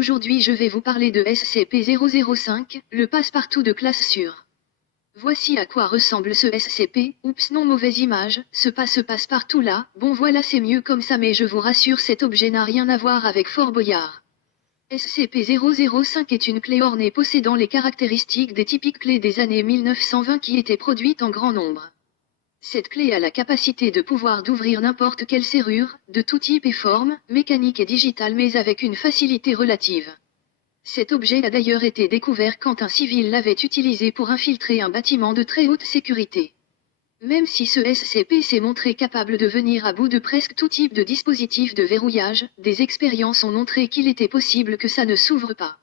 Aujourd'hui je vais vous parler de SCP-005, le passe-partout de classe sûre. Voici à quoi ressemble ce SCP, oups non mauvaise image, ce passe-partout là, bon voilà c'est mieux comme ça mais je vous rassure cet objet n'a rien à voir avec Fort Boyard. SCP-005 est une clé ornée possédant les caractéristiques des typiques clés des années 1920 qui étaient produites en grand nombre. Cette clé a la capacité de pouvoir d'ouvrir n'importe quelle serrure, de tout type et forme, mécanique et digitale mais avec une facilité relative. Cet objet a d'ailleurs été découvert quand un civil l'avait utilisé pour infiltrer un bâtiment de très haute sécurité. Même si ce SCP s'est montré capable de venir à bout de presque tout type de dispositif de verrouillage, des expériences ont montré qu'il était possible que ça ne s'ouvre pas.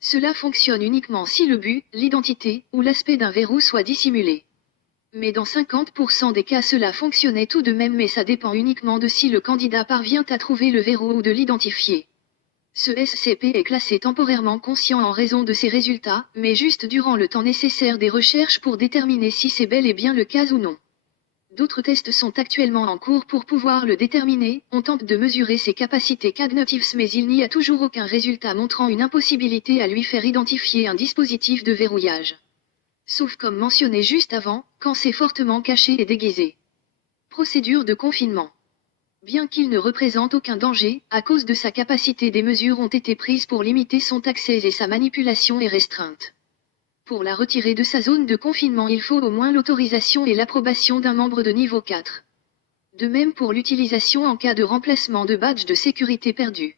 Cela fonctionne uniquement si le but, l'identité, ou l'aspect d'un verrou soit dissimulé. Mais dans 50% des cas cela fonctionnait tout de même mais ça dépend uniquement de si le candidat parvient à trouver le verrou ou de l'identifier. Ce SCP est classé temporairement conscient en raison de ses résultats, mais juste durant le temps nécessaire des recherches pour déterminer si c'est bel et bien le cas ou non. D'autres tests sont actuellement en cours pour pouvoir le déterminer, on tente de mesurer ses capacités cognitives mais il n'y a toujours aucun résultat montrant une impossibilité à lui faire identifier un dispositif de verrouillage. Sauf comme mentionné juste avant, quand c'est fortement caché et déguisé. Procédure de confinement. Bien qu'il ne représente aucun danger, à cause de sa capacité des mesures ont été prises pour limiter son accès et sa manipulation est restreinte. Pour la retirer de sa zone de confinement il faut au moins l'autorisation et l'approbation d'un membre de niveau 4. De même pour l'utilisation en cas de remplacement de badge de sécurité perdu.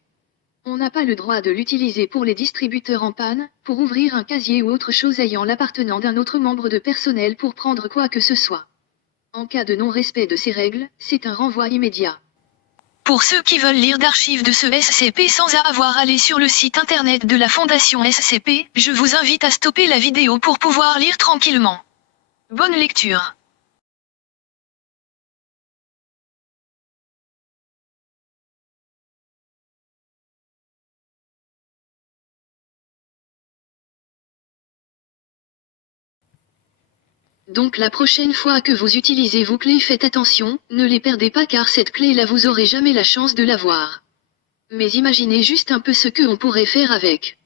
On n'a pas le droit de l'utiliser pour les distributeurs en panne, pour ouvrir un casier ou autre chose ayant l'appartenant d'un autre membre de personnel pour prendre quoi que ce soit. En cas de non-respect de ces règles, c'est un renvoi immédiat. Pour ceux qui veulent lire d'archives de ce SCP sans avoir à aller sur le site internet de la Fondation SCP, je vous invite à stopper la vidéo pour pouvoir lire tranquillement. Bonne lecture. Donc la prochaine fois que vous utilisez vos clés faites attention, ne les perdez pas car cette clé-là vous aurez jamais la chance de l'avoir. Mais imaginez juste un peu ce que on pourrait faire avec.